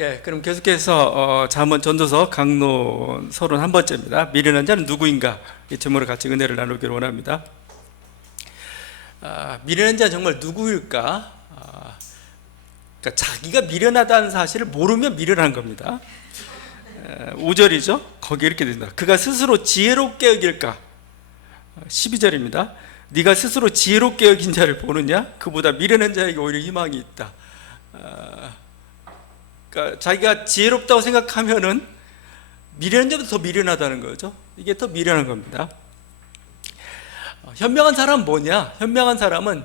예, 그럼 계속해서 잠언 전도서 강론 31번째입니다. 미련한 자는 누구인가? 이 제목으로 같이 은혜를 나누기를 원합니다. 미련한 자는 정말 누구일까? 그러니까 자기가 미련하다는 사실을 모르면 미련한 겁니다. 5절이죠. 거기 이렇게 됩니다. 그가 스스로 지혜롭게 여길까? 12절입니다. 네가 스스로 지혜롭게 여긴 자를 보느냐? 그보다 미련한 자에게 오히려 희망이 있다. 그러니까 자기가 지혜롭다고 생각하면은 미련한 자보다 더 미련하다는 거죠. 이게 더 미련한 겁니다. 현명한 사람은 뭐냐? 현명한 사람은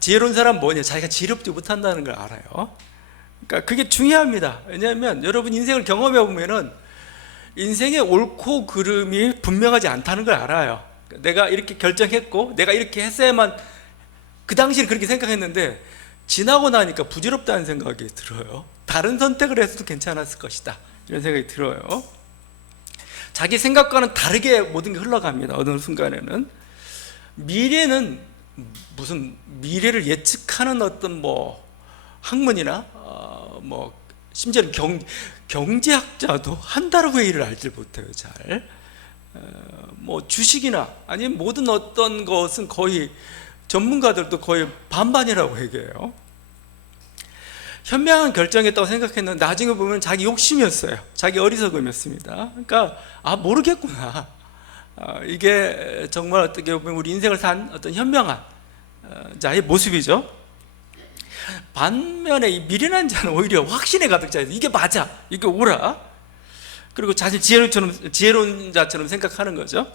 지혜로운 사람은 뭐냐? 자기가 지혜롭지 못한다는 걸 알아요. 그러니까 그게 중요합니다. 왜냐하면 여러분 인생을 경험해 보면은 인생의 옳고 그름이 분명하지 않다는 걸 알아요. 내가 이렇게 결정했고 내가 이렇게 했어야만, 그 당시에는 그렇게 생각했는데 지나고 나니까 부질없다는 생각이 들어요. 다른 선택을 했어도 괜찮았을 것이다, 이런 생각이 들어요. 자기 생각과는 다르게 모든 게 흘러갑니다. 어느 순간에는. 미래는 무슨 미래를 예측하는 어떤 학문이나 심지어는 경제학자도 한 달 후의 일을 알지 못해요. 잘. 주식이나 아니면 모든 어떤 것은 거의 전문가들도 거의 반반이라고 얘기해요. 현명한 결정했다고 생각했는데 나중에 보면 자기 욕심이었어요. 자기 어리석음이었습니다. 그러니까 모르겠구나. 이게 정말 어떻게 보면 우리 인생을 산 어떤 현명한 자의 모습이죠. 반면에 이 미련한 자는 오히려 확신에 가득 차요. 이게 맞아, 이게 옳아. 그리고 자신 지혜로운 자처럼 생각하는 거죠.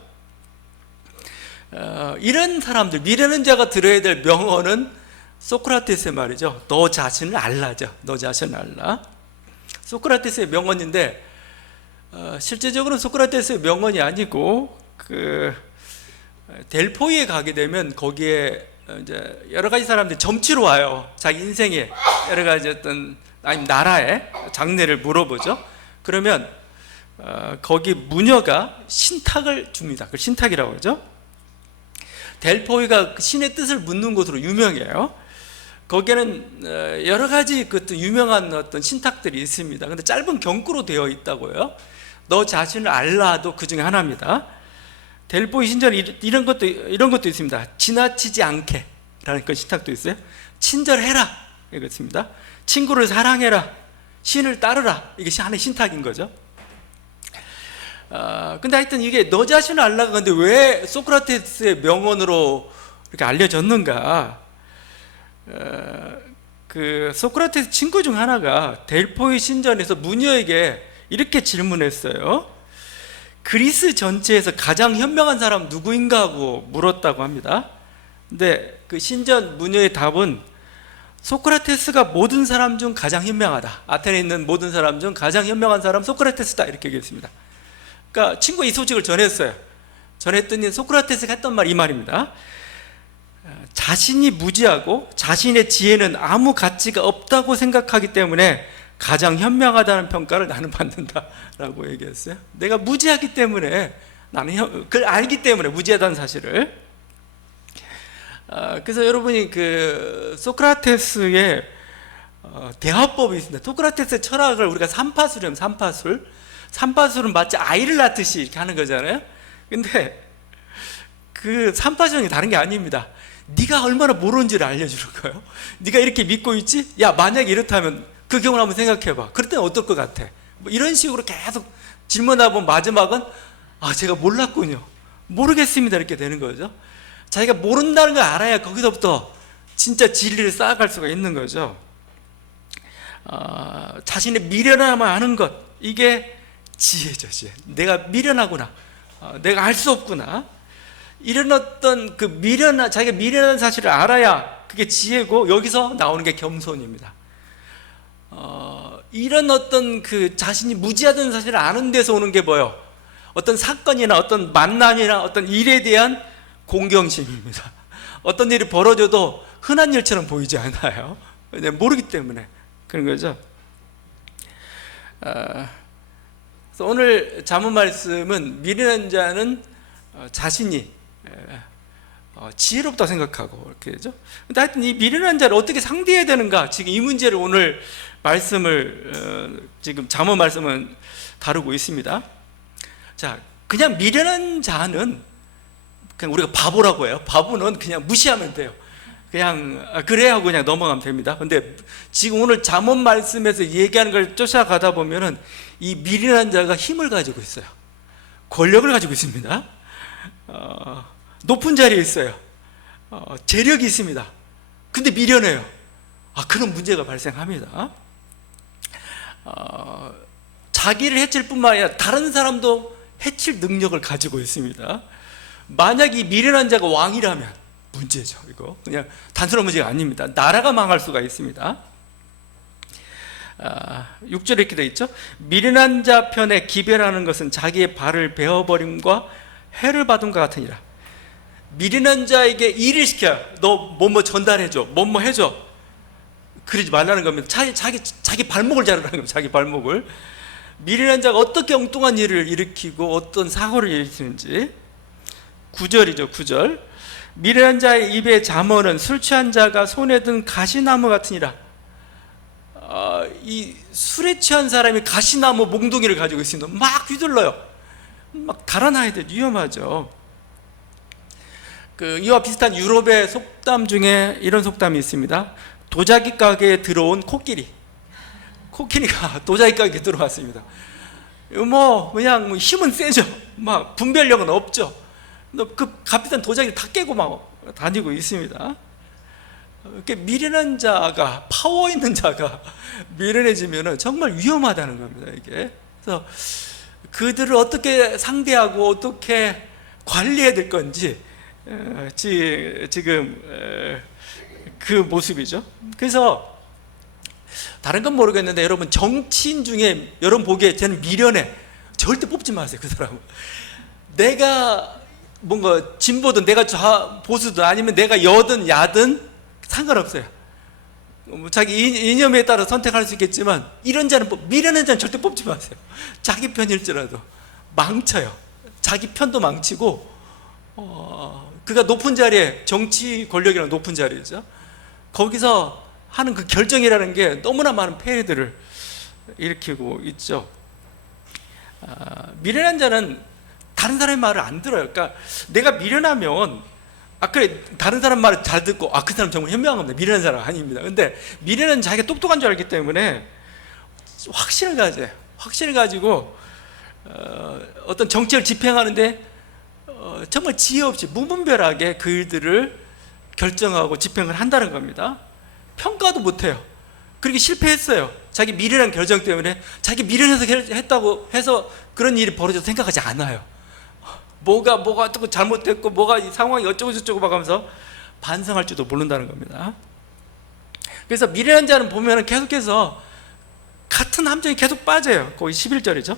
이런 사람들, 미련한 자가 들어야 될 명언은 소크라테스의 말이죠. 너 자신을 알라죠. 너 자신을 알라. 소크라테스의 명언인데 실제적으로는 소크라테스의 명언이 아니고 델포이에 가게 되면 거기에 이제 여러 가지 사람들이 점치러 와요. 자기 인생에 여러 가지 어떤 아니면 나라의 장래를 물어보죠. 그러면 거기 무녀가 신탁을 줍니다. 그걸 신탁이라고 하죠. 델포이가 신의 뜻을 묻는 곳으로 유명해요. 거기에는 여러 가지 그 유명한 어떤 신탁들이 있습니다. 근데 짧은 경구로 되어 있다고요. 너 자신을 알라도 그 중에 하나입니다. 델포이 신전에 이런 것도 있습니다. 지나치지 않게 라는 그 신탁도 있어요. 친절해라, 이거 있습니다. 친구를 사랑해라, 신을 따르라, 이게 하나의 신탁인 거죠. 근데 하여튼 이게 너 자신을 알라가 근데 왜 소크라테스의 명언으로 이렇게 알려졌는가? 그 소크라테스 친구 중 하나가 델포이 신전에서 무녀에게 이렇게 질문했어요. 그리스 전체에서 가장 현명한 사람 누구인가 하고 물었다고 합니다. 근데 그 신전 무녀의 답은 소크라테스가 모든 사람 중 가장 현명하다. 아테네에 있는 모든 사람 중 가장 현명한 사람 소크라테스다, 이렇게 얘기했습니다. 그러니까 친구가 이 소식을 전했어요. 전했더니 소크라테스가 했던 말이 이 말입니다. 자신이 무지하고 자신의 지혜는 아무 가치가 없다고 생각하기 때문에 가장 현명하다는 평가를 나는 받는다라고 얘기했어요. 내가 무지하기 때문에, 나는 그걸 알기 때문에 무지하다는 사실을. 그래서 여러분이 그 소크라테스의 대화법이 있습니다. 소크라테스의 철학을 우리가 삼파술이라면 삼파술은 마치 아이를 낳듯이 이렇게 하는 거잖아요. 근데 그 삼파술이 다른 게 아닙니다. 네가 얼마나 모르는지를 알려주는 거예요. 네가 이렇게 믿고 있지? 야, 만약에 이렇다면 그 경우를 한번 생각해봐. 그럴 때는 어떨 것 같아? 이런 식으로 계속 질문하다 보면 마지막은 제가 몰랐군요, 모르겠습니다, 이렇게 되는 거죠. 자기가 모른다는 걸 알아야 거기서부터 진짜 진리를 쌓아갈 수가 있는 거죠. 자신의 미련함을 아는 것, 이게 지혜죠, 지혜. 내가 미련하구나, 내가 알 수 없구나, 이런 어떤 자기가 미련한 사실을 알아야 그게 지혜고, 여기서 나오는 게 겸손입니다. 이런 어떤 자신이 무지하다는 사실을 아는 데서 오는 게 뭐예요? 어떤 사건이나 어떤 만남이나 어떤 일에 대한 공경심입니다. 어떤 일이 벌어져도 흔한 일처럼 보이지 않아요. 모르기 때문에 그런 거죠. 그래서 오늘 잠언 말씀은 미련한 자는 자신이 지혜롭다 생각하고 이렇게 되죠. 근데 하여튼 이 미련한 자를 어떻게 상대해야 되는가, 지금 이 문제를 오늘 말씀을 지금 잠언 말씀은 다루고 있습니다. 자, 그냥 미련한 자는 그냥 우리가 바보라고 해요. 바보는 그냥 무시하면 돼요. 그냥 그래 하고 그냥 넘어가면 됩니다. 근데 지금 오늘 잠언 말씀에서 얘기하는 걸 쫓아가다 보면은 이 미련한 자가 힘을 가지고 있어요. 권력을 가지고 있습니다. 높은 자리에 있어요. 재력이 있습니다. 근데 미련해요. 그런 문제가 발생합니다. 자기를 해칠 뿐만 아니라 다른 사람도 해칠 능력을 가지고 있습니다. 만약 이 미련한 자가 왕이라면 문제죠. 이거 그냥 단순한 문제가 아닙니다. 나라가 망할 수가 있습니다. 6절에 이렇게 되어 있죠. 미련한 자 편에 기별하는 것은 자기의 발을 베어버림과 해를 받음과 같으니라. 미련한 자에게 일을 시켜요. 너 뭐뭐 전달해줘, 뭐뭐 해줘. 그러지 말라는 겁니다. 자기 발목을 자르라는 겁니다. 자기 발목을. 미련한 자가 어떻게 엉뚱한 일을 일으키고 어떤 사고를 일으키는지. 9절이죠. 9절. 미련한 자의 입의 잠언은 술 취한 자가 손에 든 가시나무 같으니라. 이 술에 취한 사람이 가시나무 몽둥이를 가지고 있습니다. 막 휘둘러요. 막 달아나야 돼요. 위험하죠. 이와 비슷한 유럽의 속담 중에 이런 속담이 있습니다. 도자기 가게에 들어온 코끼리가 도자기 가게에 들어왔습니다. 그냥 힘은 세죠. 막 분별력은 없죠. 그 값비싼 도자기를 다 깨고 막 다니고 있습니다. 이렇게 미련한 자가, 파워 있는 자가 미련해지면 정말 위험하다는 겁니다. 이게. 그래서 그들을 어떻게 상대하고 어떻게 관리해야 될 건지 지금 그 모습이죠. 그래서 다른 건 모르겠는데 여러분, 정치인 중에 여러분 보기에 쟤는 미련해, 절대 뽑지 마세요. 그 사람은 내가 뭔가 진보든 내가 보수든 아니면 내가 여든 야든 상관없어요. 자기 이념에 따라 선택할 수 있겠지만 이런 자는 미련한 자는 절대 뽑지 마세요. 자기 편일지라도 망쳐요. 자기 편도 망치고 그가 높은 자리에, 정치 권력이라는 높은 자리죠. 거기서 하는 그 결정이라는 게 너무나 많은 폐해들을 일으키고 있죠. 미련한 자는 다른 사람의 말을 안 들어요. 그러니까 내가 미련하면 그래, 다른 사람 말을 잘 듣고 그 사람 정말 현명한 겁니다. 미련한 사람 아닙니다. 근데 미련한 자기가 똑똑한 줄 알기 때문에 확신을 가져요. 확신을 가지고 어떤 정책을 집행하는데 정말 지혜 없이 무분별하게 그 일들을 결정하고 집행을 한다는 겁니다. 평가도 못해요. 그렇게 실패했어요. 자기 미련한 결정 때문에. 자기 미련해서 했다고 해서 그런 일이 벌어져서 생각하지 않아요. 뭐가 어떻게 잘못됐고 뭐가 이 상황이 어쩌고 저쩌고 막 하면서 반성할 줄도 모른다는 겁니다. 그래서 미련한 자는 보면 계속해서 같은 함정에 계속 빠져요. 거기 11절이죠.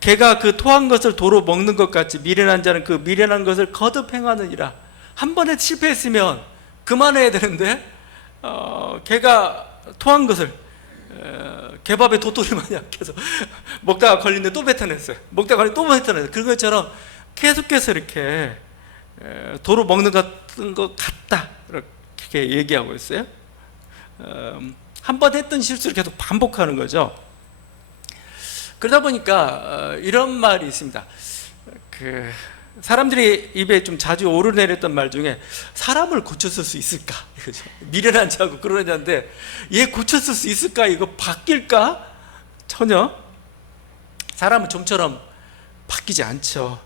개가 그 토한 것을 도로 먹는 것 같이 미련한 자는 그 미련한 것을 거듭 행하느니라. 한 번에 실패했으면 그만해야 되는데 개가 토한 것을 개밥에 도토리 마냥 계속 먹다가 걸리는데 또 뱉어냈어요. 먹다가 걸리는데 또 뱉어냈어요. 그런 것처럼 계속해서 이렇게 도로 먹는 것 같다, 이렇게 얘기하고 있어요. 한 번 했던 실수를 계속 반복하는 거죠. 그러다 보니까 이런 말이 있습니다. 사람들이 입에 좀 자주 오르내렸던 말 중에 사람을 고쳤을 수 있을까? 이거죠. 미련한 자고 그런 자인데 얘 고쳤을 수 있을까? 이거 바뀔까? 전혀 사람은 좀처럼 바뀌지 않죠.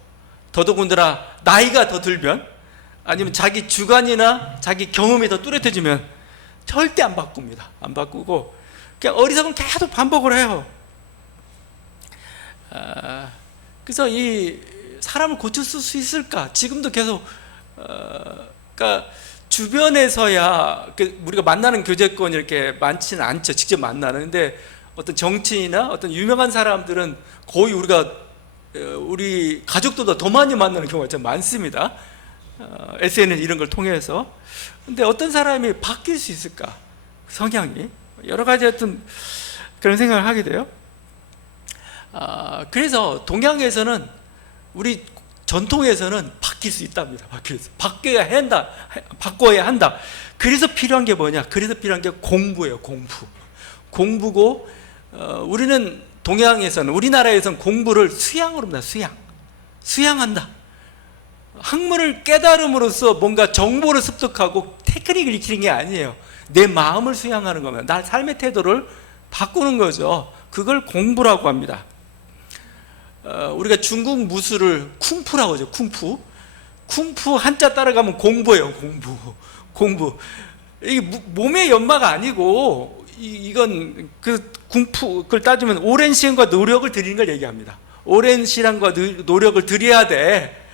더더군다나 나이가 더 들면 아니면 자기 주관이나 자기 경험이 더 뚜렷해지면 절대 안 바꿉니다. 안 바꾸고 그냥 어리석은 계속 반복을 해요. 그래서 이 사람을 고쳤을 수 있을까? 지금도 계속 그러니까 주변에서야 우리가 만나는 교제권이 이렇게 많지는 않죠. 직접 만나는. 근데 어떤 정치인이나 어떤 유명한 사람들은 거의 우리 가족보다 더 많이 만나는 경우가 참 많습니다. SNS 이런 걸 통해서. 근데 어떤 사람이 바뀔 수 있을까? 성향이 여러 가지 어떤 그런 생각을 하게 돼요. 그래서 동양에서는 우리 전통에서는 바뀔 수 있답니다. 바꿔야 한다. 그래서 필요한 게 뭐냐? 그래서 필요한 게 공부예요. 공부고, 우리는 동양에서는, 우리나라에서는 공부를 수양으로 합니다. 수양한다. 학문을 깨달음으로써 뭔가 정보를 습득하고 테크닉을 익히는 게 아니에요. 내 마음을 수양하는 겁니다. 나 삶의 태도를 바꾸는 거죠. 그걸 공부라고 합니다. 우리가 중국 무술을 쿵푸라고 하죠. 쿵푸 한자 따라가면 공부예요. 공부. 이게 몸의 연마가 아니고, 이건 그 쿵푸, 그걸 따지면 오랜 시간과 노력을 들이는 걸 얘기합니다. 오랜 시간과 노력을 들여야 돼.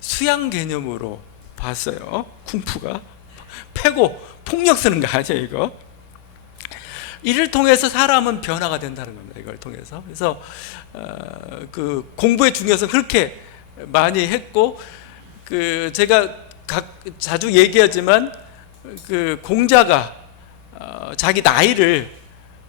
수양 개념으로 봤어요. 쿵푸가 패고 폭력 쓰는 거 아니에요, 이거. 이를 통해서 사람은 변화가 된다는 겁니다. 이걸 통해서. 그래서 그 공부의 중요성은 그렇게 많이 했고, 제가 자주 얘기하지만, 그 공자가 자기 나이를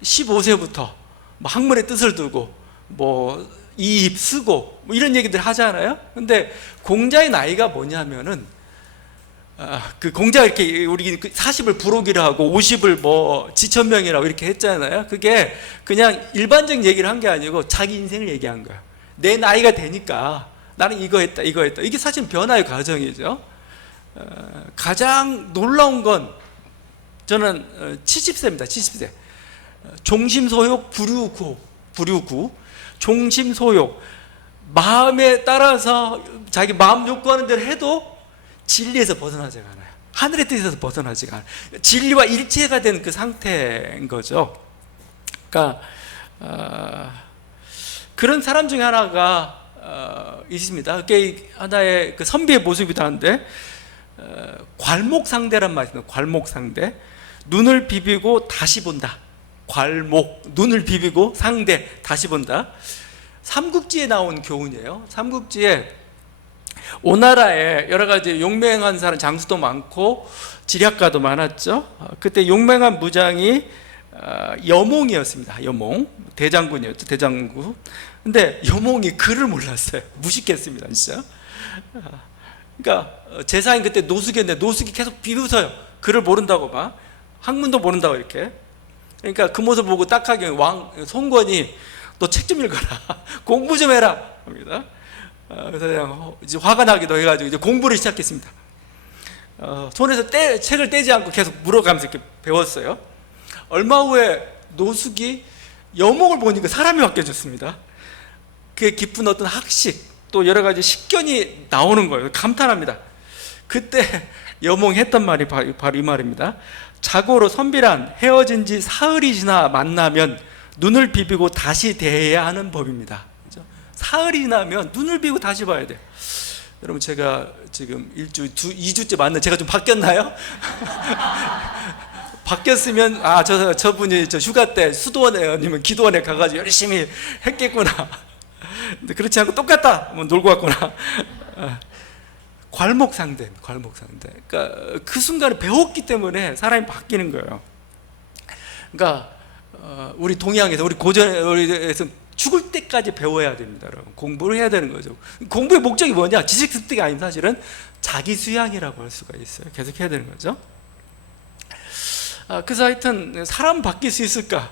15세부터 뭐 학문의 뜻을 두고 뭐 이입 쓰고 뭐 이런 얘기들 하잖아요. 근데 공자의 나이가 뭐냐면은, 그 공자가 이렇게 우리 40을 부록이라 하고 50을 뭐 지천명이라고 이렇게 했잖아요. 그게 그냥 일반적인 얘기를 한 게 아니고 자기 인생을 얘기한 거야. 내 나이가 되니까 나는 이거 했다. 이게 사실 변화의 과정이죠. 가장 놀라운 건 저는 70세입니다. 70세. 종심소욕 불유구. 종심소욕. 마음에 따라서 자기 마음 욕구하는 대로 해도 진리에서 벗어나지가 않아요. 하늘의 뜻에서 벗어나지가 않아요. 진리와 일체가 된 그 상태인 거죠. 그러니까 그런 사람 중에 하나가 있습니다. 그게 하나의 그 선비의 모습이다 하는데, 괄목상대란 말이 있습니다. 괄목상대. 눈을 비비고 다시 본다. 눈을 비비고 상대, 다시 본다. 삼국지에 나온 교훈이에요. 삼국지에 오나라에 여러 가지 용맹한 사람, 장수도 많고 지략가도 많았죠. 그때 용맹한 무장이 여몽이었습니다. 여몽, 대장군이었죠. 대장군. 근데 여몽이 글을 몰랐어요. 무식했습니다, 진짜. 그러니까 제사인 그때 노숙이었는데 노숙이 계속 비웃어요. 글을 모른다고 막, 학문도 모른다고 이렇게. 그러니까 그 모습 보고 딱하게 송권이 너 책 좀 읽어라. 공부 좀 해라. 합니다. 그래서 그냥 이제 화가 나기도 해가지고 이제 공부를 시작했습니다. 손에서 책을 떼지 않고 계속 물어가면서 이렇게 배웠어요. 얼마 후에 노숙이 여몽을 보니까 사람이 바뀌어졌습니다. 그게 깊은 어떤 학식, 또 여러 가지 식견이 나오는 거예요. 감탄합니다. 그때 여몽이 했던 말이 바로 이 말입니다. 자고로 선비란 헤어진 지 사흘이 지나 만나면 눈을 비비고 다시 대해야 하는 법입니다. 그렇죠? 사흘이 지나면 눈을 비비고 다시 봐야 돼요. 여러분, 제가 지금 2주째 만났는데 제가 좀 바뀌었나요? 바뀌었으면 저분이 저 휴가 때 수도원에 아니면 기도원에 가가지고 열심히 했겠구나. 근데 그렇지 않고 똑같다. 뭐 놀고 왔구나. 괄목상대. 그러니까 그 순간에 배웠기 때문에 사람이 바뀌는 거예요. 그러니까 우리 동양에서, 우리 고전에서 죽을 때까지 배워야 됩니다. 여러분. 공부를 해야 되는 거죠. 공부의 목적이 뭐냐? 지식 습득이 아닌 사실은 자기 수양이라고 할 수가 있어요. 계속 해야 되는 거죠. 그래서 하여튼 사람 바뀔 수 있을까?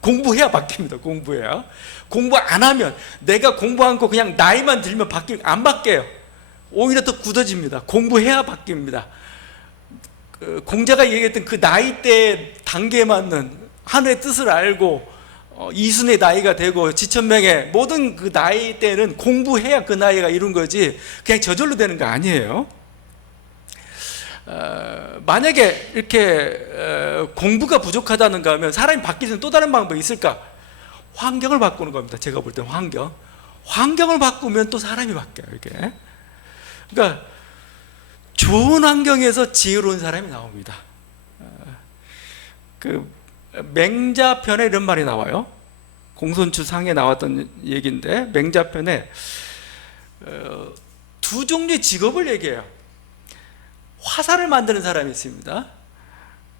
공부해야 바뀝니다. 공부해야. 공부 안 하면, 내가 공부 않고 그냥 나이만 들면 안 바뀌어요. 오히려 더 굳어집니다. 공부해야 바뀝니다. 공자가 얘기했던 그 나이대 단계에 맞는 하늘의 뜻을 알고 이순의 나이가 되고 지천명의 모든 그 나이대는 공부해야 그 나이가 이룬 거지, 그냥 저절로 되는 거 아니에요. 만약에 이렇게 공부가 부족하다는가 하면 사람이 바뀌는 또 다른 방법이 있을까? 환경을 바꾸는 겁니다. 제가 볼 때는 환경을 바꾸면 또 사람이 바뀌어요. 이게. 그러니까 좋은 환경에서 지혜로운 사람이 나옵니다. 그 맹자편에 이런 말이 나와요. 공손추 상에 나왔던 얘기인데, 맹자편에 두 종류의 직업을 얘기해요. 화살을 만드는 사람이 있습니다.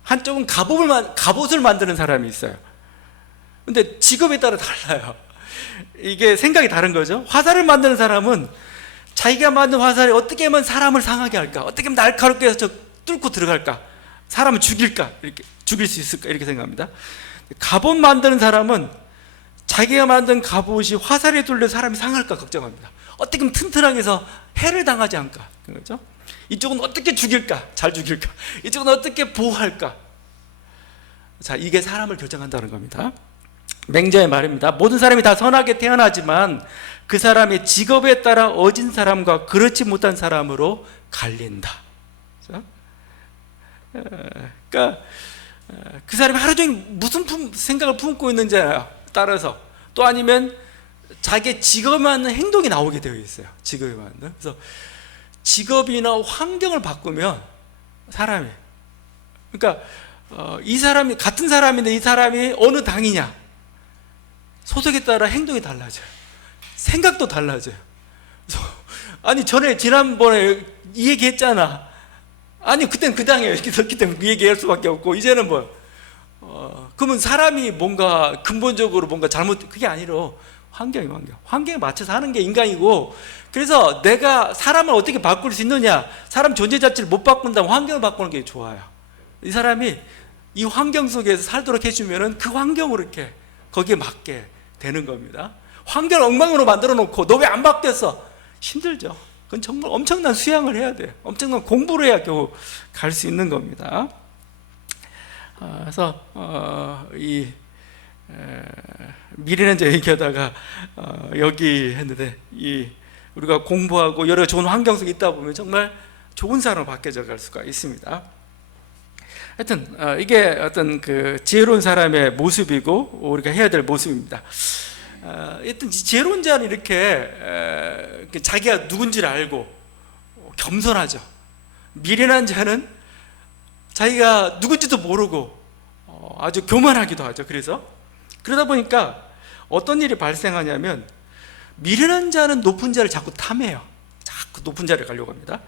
한쪽은 갑옷을 만드는 사람이 있어요. 근데 직업에 따라 달라요. 이게 생각이 다른 거죠. 화살을 만드는 사람은 자기가 만든 화살이 어떻게 하면 사람을 상하게 할까, 어떻게 하면 날카롭게 해서 뚫고 들어갈까, 사람을 죽일까, 이렇게 죽일 수 있을까 이렇게 생각합니다. 갑옷 만드는 사람은 자기가 만든 갑옷이 화살에 뚫려 사람이 상할까 걱정합니다. 어떻게 하면 튼튼하게 해서 해를 당하지 않을까, 그렇죠? 이쪽은 어떻게 죽일까, 잘 죽일까, 이쪽은 어떻게 보호할까. 자, 이게 사람을 결정한다는 겁니다. 맹자의 말입니다. 모든 사람이 다 선하게 태어나지만 그 사람의 직업에 따라 어진 사람과 그렇지 못한 사람으로 갈린다. 그러니까 그 사람이 하루 종일 무슨 생각을 품고 있는지에 따라서, 또 아니면 자기의 직업에 맞는 행동이 나오게 되어 있어요. 직업에 맞는. 그래서 직업이나 환경을 바꾸면 사람이, 그러니까 이 사람이 같은 사람인데 이 사람이 어느 당이냐, 소속에 따라 행동이 달라져요. 생각도 달라져요. 아니 전에 지난번에 이 얘기 했잖아. 아니 그땐 그 당에 있었기 때문에 그 얘기할 수밖에 없고, 이제는 그러면 사람이 뭔가 근본적으로 뭔가 잘못, 그게 아니라 환경에 맞춰서 하는 게 인간이고, 그래서 내가 사람을 어떻게 바꿀 수 있느냐, 사람 존재 자체를 못 바꾼다면 환경을 바꾸는 게 좋아요. 이 사람이 이 환경 속에서 살도록 해주면은 그 환경으로 이렇게 거기에 맞게 되는 겁니다. 환경을 엉망으로 만들어 놓고 너 왜 안 바뀌었어? 힘들죠. 그건 정말 엄청난 수양을 해야 돼요. 엄청난 공부를 해야 겨우 갈 수 있는 겁니다. 그래서 미래는 얘기하다가 여기 했는데, 우리가 공부하고 여러 좋은 환경 속에 있다 보면 정말 좋은 사람으로 바뀌어져 갈 수가 있습니다. 하여튼 이게 어떤 그 지혜로운 사람의 모습이고 우리가 해야 될 모습입니다. 하여튼 지혜로운 자는 이렇게 자기가 누군지를 알고 겸손하죠. 미련한 자는 자기가 누군지도 모르고 아주 교만하기도 하죠. 그래서 그러다 보니까 어떤 일이 발생하냐면, 미련한 자는 높은 자를 자꾸 탐해요. 자꾸 높은 자를 가려고 합니다.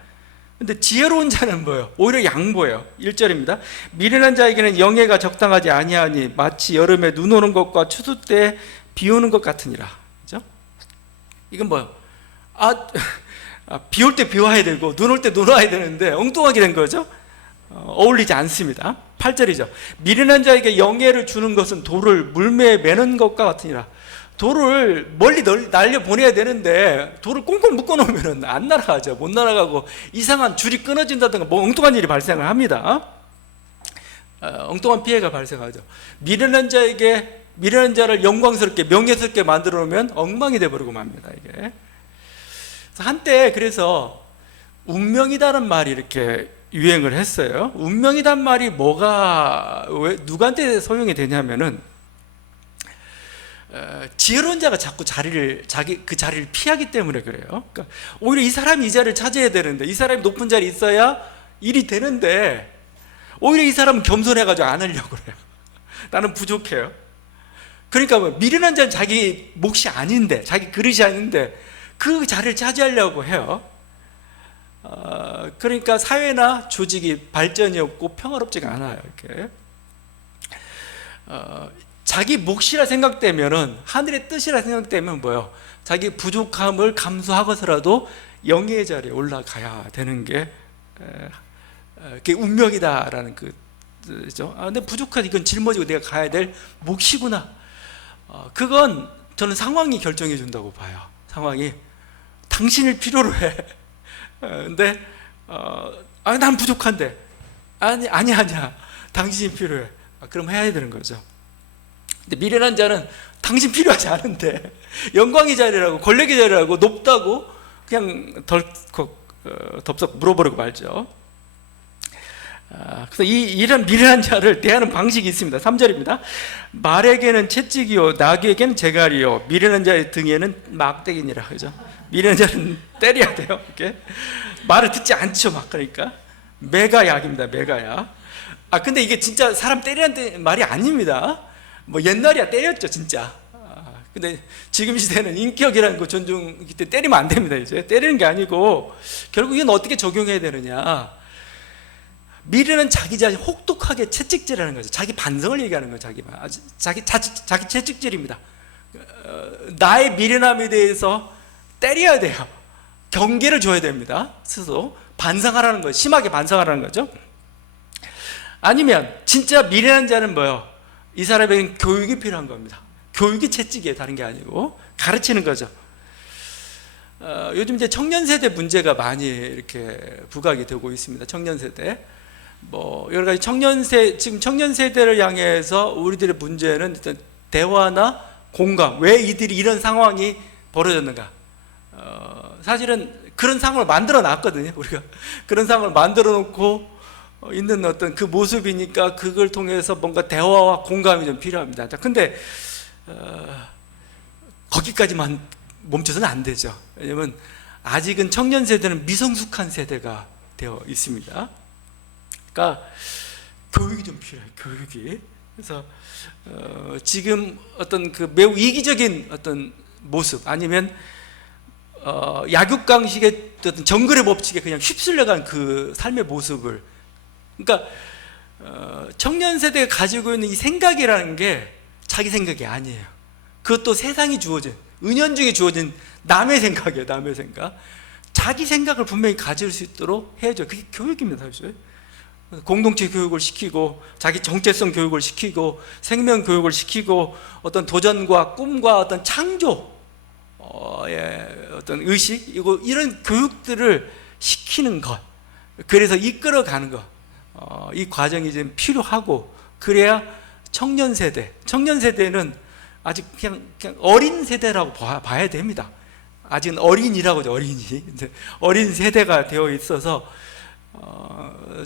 근데 지혜로운 자는 뭐예요? 오히려 양보해요. 1절입니다. 미련한 자에게는 영예가 적당하지 아니하니 마치 여름에 눈 오는 것과 추수 때 비 오는 것 같으니라. 그죠? 이건 뭐예요? 비 올 때 비 와야 되고 눈 올 때 눈 와야 되는데 엉뚱하게 된 거죠? 어울리지 않습니다. 8절이죠. 미련한 자에게 영예를 주는 것은 돌을 물매에 매는 것과 같으니라. 돌을 멀리 날려 보내야 되는데 돌을 꽁꽁 묶어 놓으면 안 날아가죠. 못 날아가고 이상한 줄이 끊어진다든가 뭐 엉뚱한 일이 발생을 합니다. 엉뚱한 피해가 발생하죠. 미련한 자를 영광스럽게 명예스럽게 만들어 놓으면 엉망이 돼버리고 맙니다. 이게 한때 그래서 운명이다는 말이 이렇게 유행을 했어요. 운명이란 말이 왜 누구한테 소용이 되냐면은, 지혜로운 자가 자꾸 그 자리를 피하기 때문에 그래요. 그러니까 오히려 이 사람이 이 자리를 차지해야 되는데, 이 사람이 높은 자리에 있어야 일이 되는데, 오히려 이 사람은 겸손해가지고 안 하려고 그래요. 나는 부족해요. 그러니까 미련한 자는 자기 몫이 아닌데, 자기 그릇이 아닌데 그 자리를 차지하려고 해요. 그러니까 사회나 조직이 발전이 없고 평화롭지가 않아요. 이렇게 자기 몫이라 생각되면은, 하늘의 뜻이라 생각되면 뭐예요? 자기 부족함을 감수하고서라도 영예의 자리에 올라가야 되는 게 그게 운명이다라는 그 뜻이죠. 근데 부족하다, 이건 짊어지고 내가 가야 될 몫이구나. 그건 저는 상황이 결정해 준다고 봐요. 상황이 당신을 필요로 해. 근데 난 부족한데, 아니야 당신이 필요해. 그럼 해야 되는 거죠. 근데 미련한 자는 당신 필요하지 않은데 영광의 자리라고, 권력의 자리라고, 높다고 그냥 덥석 물어버리고 말죠. 그래서 이런 미련한 자를 대하는 방식이 있습니다. 3절입니다. 말에게는 채찍이요 나귀에게는 재갈이요 미련한 자의 등에는 막대기니라. 그죠? 미련한 자는 때려야 돼요. 이렇게 말을 듣지 않죠. 막. 그러니까 매가 약입니다. 매가 약. 근데 이게 진짜 사람 때리는 말이 아닙니다. 뭐 옛날이야 때렸죠 진짜. 근데 지금 시대는 인격이라는 거 존중하기 때문에 때리면 안 됩니다. 이제 때리는 게 아니고, 결국 이건 어떻게 적용해야 되느냐. 미련은 자기 자신 혹독하게 채찍질하는 거죠. 자기 반성을 얘기하는 거죠. 자기 채찍질입니다. 나의 미련함에 대해서 때려야 돼요. 경계를 줘야 됩니다. 스스로 반성하라는 거죠. 심하게 반성하라는 거죠. 아니면 진짜 미련한 자는 뭐예요? 이 사람에게는 교육이 필요한 겁니다. 교육이 채찍이에요. 다른 게 아니고 가르치는 거죠. 요즘 이제 청년 세대 문제가 많이 이렇게 부각이 되고 있습니다. 청년 세대, 뭐 여러 가지 지금 청년 세대를 향해서 우리들의 문제는 일단 대화나 공감, 왜 이들이 이런 상황이 벌어졌는가. 사실은 그런 상황을 만들어 놨거든요. 우리가 그런 상황을 만들어 놓고 있는 어떤 그 모습이니까 그걸 통해서 뭔가 대화와 공감이 좀 필요합니다. 근데 거기까지만 멈춰서는 안 되죠. 왜냐하면 아직은 청년 세대는 미성숙한 세대가 되어 있습니다. 그러니까 교육이 좀 필요해요. 교육이. 그래서 지금 어떤 그 매우 이기적인 어떤 모습, 아니면 약육강식의 어떤 정글의 법칙에 그냥 휩쓸려간 그 삶의 모습을, 그러니까 청년 세대가 가지고 있는 이 생각이라는 게 자기 생각이 아니에요. 그것도 세상이 주어진, 은연중에 주어진 남의 생각이에요. 남의 생각. 자기 생각을 분명히 가질 수 있도록 해야죠. 그게 교육입니다. 사실. 공동체 교육을 시키고, 자기 정체성 교육을 시키고, 생명 교육을 시키고, 어떤 도전과 꿈과 어떤 창조, 어떤 의식, 이런 교육들을 시키는 것, 그래서 이끌어가는 것, 이 과정이 좀 필요하고, 그래야 청년 세대는 아직 그냥 어린 세대라고 봐야 됩니다. 아직은 어린이라고 하죠. 어린 세대가 되어 있어서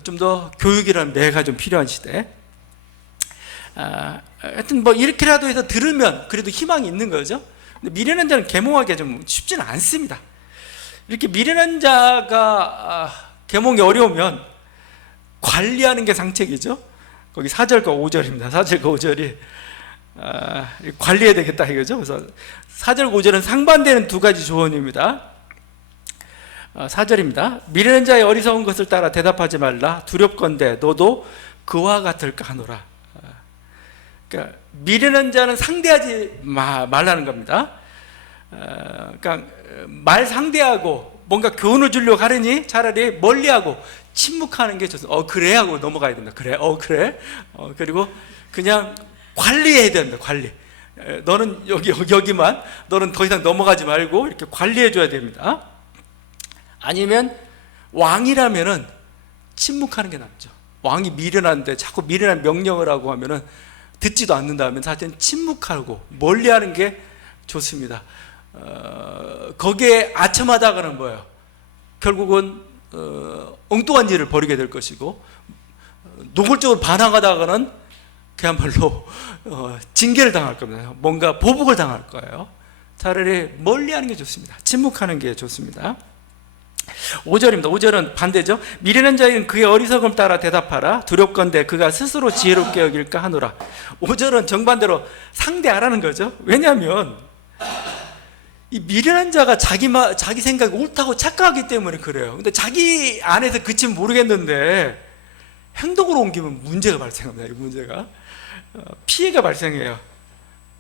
좀 더 교육이라는 매가 좀 필요한 시대. 하여튼 뭐 이렇게라도 해서 들으면 그래도 희망이 있는 거죠. 근데 미련한 자는 계몽하기가 좀 쉽지는 않습니다. 이렇게 미련한 자가 계몽이 어려우면 관리하는 게 상책이죠. 거기 4절과 5절입니다. 4절과 5절이 관리해야 되겠다 이거죠. 그래서 4절 5절은 상반되는 두 가지 조언입니다. 4절입니다. 미련한 자의 어리석은 것을 따라 대답하지 말라. 두렵건대 너도 그와 같을까 하노라. 그러니까 미련한 자는 상대하지 말라는 겁니다. 그러니까 말 상대하고 뭔가 교훈을 주려고 하려니 차라리 멀리하고 침묵하는 게 좋습니다. 그래 하고 넘어가야 됩니다. 그래, 그래. 그리고 그냥 관리해야 됩니다. 관리. 너는 여기만, 너는 더 이상 넘어가지 말고 이렇게 관리해 줘야 됩니다. 아니면 왕이라면은 침묵하는 게 낫죠. 왕이 미련한데 자꾸 미련한 명령을 하고 하면은 듣지도 않는다면 사실은 침묵하고 멀리하는 게 좋습니다. 거기에 아첨하다가는 뭐예요? 결국은 엉뚱한 일을 벌이게 될 것이고, 노골적으로 반항하다가는 그야말로 징계를 당할 겁니다. 뭔가 보복을 당할 거예요. 차라리 멀리하는 게 좋습니다. 침묵하는 게 좋습니다. 5절입니다. 5절은 반대죠. 미련한 자에게는 그의 어리석음 따라 대답하라. 두렵건대 그가 스스로 지혜롭게 여길까 하노라. 5절은 정반대로 상대하라는 거죠. 왜냐하면 이 미련한 자가 자기 생각이 옳다고 착각하기 때문에 그래요. 근데 자기 안에서 그치면 모르겠는데 행동으로 옮기면 문제가 발생합니다. 이 문제가 피해가 발생해요.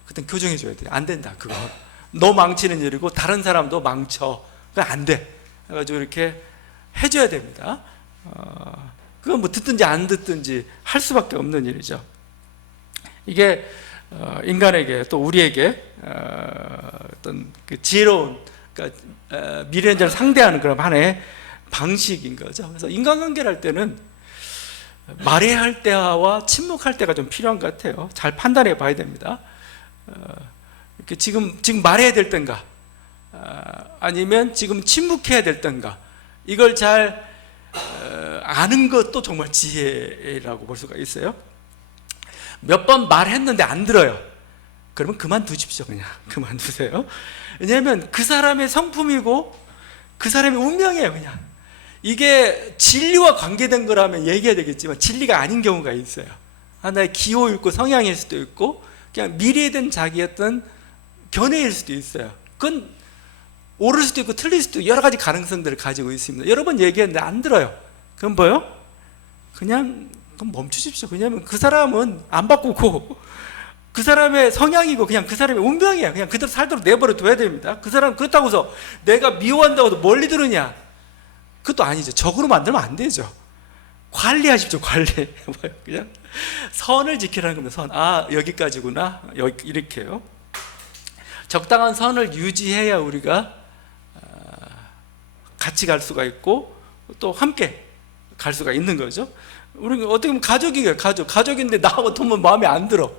그땐 교정해 줘야 돼요. 안 된다 그거. 너 망치는 일이고 다른 사람도 망쳐. 그건 안 돼. 그래가지고 이렇게 해줘야 됩니다. 그건 뭐 듣든지 안 듣든지 할 수밖에 없는 일이죠. 이게 인간에게 또 우리에게 어떤 그 지혜로운, 그러니까 미련한 자를 상대하는 그런 하나의 방식인 거죠. 그래서 인간관계를 할 때는 말해야 할 때와 침묵할 때가 좀 필요한 것 같아요. 잘 판단해 봐야 됩니다. 이렇게 지금 말해야 될 땐가, 아니면 지금 침묵해야 될 땐가, 이걸 잘 아는 것도 정말 지혜라고 볼 수가 있어요. 몇 번 말했는데 안 들어요. 그러면 그만두십시오. 그냥 그만두세요. 왜냐하면 그 사람의 성품이고 그 사람의 운명이에요. 그냥 이게 진리와 관계된 거라면 얘기해야 되겠지만 진리가 아닌 경우가 있어요. 하나의 기호일 고 성향일 수도 있고 그냥 미래된 자기 어떤 견해일 수도 있어요. 그건 옳을 수도 있고 틀릴 수도 있고 여러 가지 가능성들을 가지고 있습니다. 여러 번 얘기했는데 안 들어요. 그럼 뭐요? 그럼 멈추십시오. 왜냐하면 그 사람은 안 바꾸고 그 사람의 성향이고 그냥 그 사람의 운명이야. 그냥 그대로 살도록 내버려 둬야 됩니다. 그 사람 그렇다고 해서 내가 미워한다고 해도 멀리 들으냐? 그것도 아니죠. 적으로 만들면 안 되죠. 관리하십시오. 관리. 그냥 선을 지키라는 겁니다. 선. 아, 여기까지구나. 여기 이렇게요. 적당한 선을 유지해야 우리가 같이 갈 수가 있고 또 함께 갈 수가 있는 거죠. 우리가 어떻게 보면 가족이에요. 가족인데 나하고 도면 마음에 안 들어.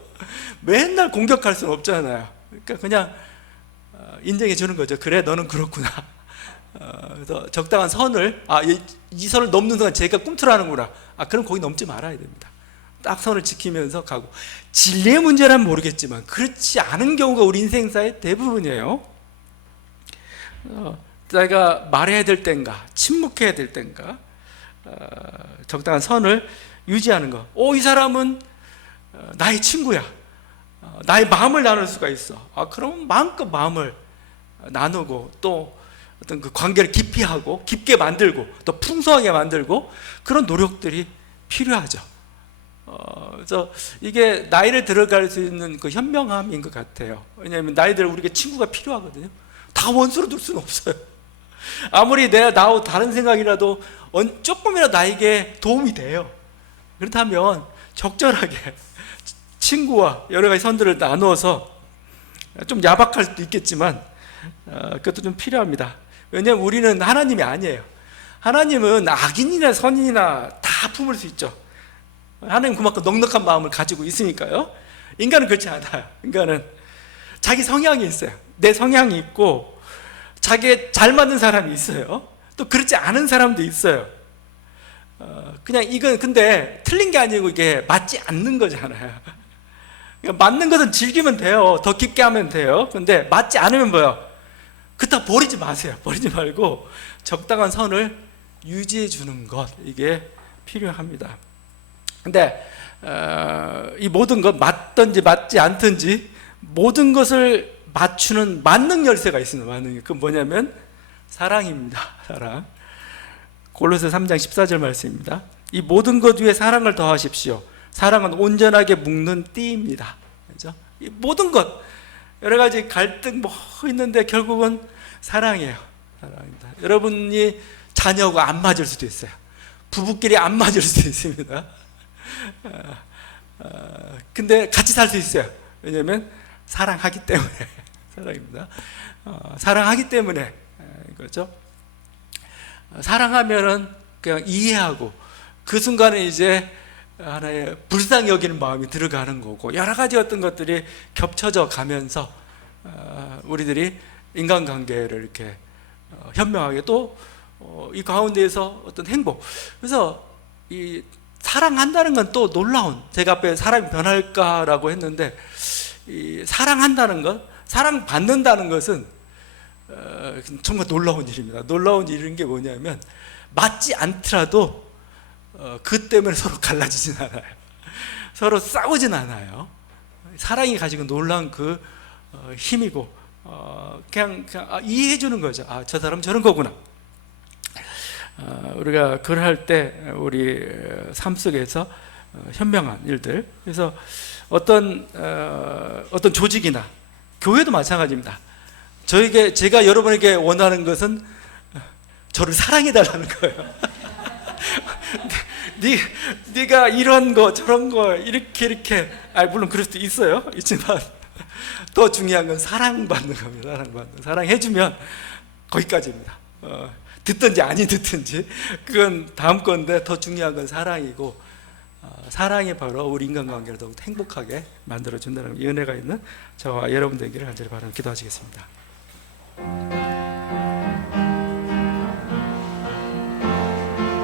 맨날 공격할 수는 없잖아요. 그러니까 그냥 인정해 주는 거죠. 그래, 너는 그렇구나. 그래서 적당한 선을, 이 선을 넘는 순간 제가 꿈틀하는구나. 그럼 거기 넘지 말아야 됩니다. 딱 선을 지키면서 가고. 진리의 문제라면 모르겠지만 그렇지 않은 경우가 우리 인생사의 대부분이에요. 내가 말해야 될 땐가, 침묵해야 될 땐가, 적당한 선을 유지하는 거. 이 사람은 나의 친구야. 나의 마음을 나눌 수가 있어. 그럼 마음껏 마음을 나누고 또 어떤 그 관계를 깊이 하고 깊게 만들고 또 풍성하게 만들고 그런 노력들이 필요하죠. 그래서 이게 나이를 들어갈 수 있는 그 현명함인 것 같아요. 왜냐하면 나이 들어 우리가 친구가 필요하거든요. 다 원수로 둘 수는 없어요. 아무리 내가 나하고 다른 생각이라도 조금이라도 나에게 도움이 돼요. 그렇다면 적절하게 친구와 여러 가지 선들을 나누어서 좀 야박할 수도 있겠지만 그것도 좀 필요합니다. 왜냐하면 우리는 하나님이 아니에요. 하나님은 악인이나 선인이나 다 품을 수 있죠. 하나님 그만큼 넉넉한 마음을 가지고 있으니까요. 인간은 그렇지 않아요. 인간은 자기 성향이 있어요. 내 성향이 있고 자기에 잘 맞는 사람이 있어요. 또 그렇지 않은 사람도 있어요. 그냥 이건 근데 틀린 게 아니고 이게 맞지 않는 거잖아요. 그러니까 맞는 것은 즐기면 돼요. 더 깊게 하면 돼요. 근데 맞지 않으면 뭐요? 그렇다고 버리지 마세요. 버리지 말고 적당한 선을 유지해 주는 것, 이게 필요합니다. 근데 이 모든 것 맞든지 맞지 않든지 모든 것을 맞추는 만능 열쇠가 있습니다. 만능. 그건 뭐냐면 사랑입니다. 사랑. 골로새 3장 14절 말씀입니다. 이 모든 것 위에 사랑을 더하십시오. 사랑은 온전하게 묶는 띠입니다. 그렇죠? 이 모든 것, 여러 가지 갈등 뭐 있는데 결국은 사랑이에요. 사랑입니다. 여러분이 자녀가 안 맞을 수도 있어요. 부부끼리 안 맞을 수도 있습니다. 근데 같이 살 수 있어요. 왜냐하면 사랑하기 때문에. 사랑입니다. 사랑하기 때문에. 그렇죠? 사랑하면은 그냥 이해하고 그 순간에 이제 하나의 불쌍히 여기는 마음이 들어가는 거고 여러 가지 어떤 것들이 겹쳐져 가면서 우리들이 인간관계를 이렇게 현명하게 또 이 가운데에서 어떤 행복. 그래서 이 사랑한다는 건 또 놀라운, 제가 앞에 사람이 변할까라고 했는데 이 사랑한다는 것, 사랑받는다는 것은 정말 놀라운 일입니다. 놀라운 일인 게 뭐냐면 맞지 않더라도 그 때문에 서로 갈라지진 않아요. 서로 싸우진 않아요. 사랑이 가지고 놀라운 그 힘이고 그냥 이해해 주는 거죠. 저 사람 저런 거구나. 우리가 그걸 할 때 우리 삶 속에서 현명한 일들, 그래서 어떤 조직이나 교회도 마찬가지입니다. 제가 여러분에게 원하는 것은 저를 사랑해 달라는 거예요. 네가 이런 거 저런 거 이렇게 물론 그럴 수도 있지만 더 중요한 건 사랑받는 겁니다. 사랑해주면 거기까지입니다. 듣든지 아니 듣든지 그건 다음 건데 더 중요한 건 사랑이고 사랑이 바로 우리 인간관계를 더욱 행복하게 만들어준다는 이 은혜가 있는 저와 여러분 되기를 간절히 바라며 기도하시겠습니다.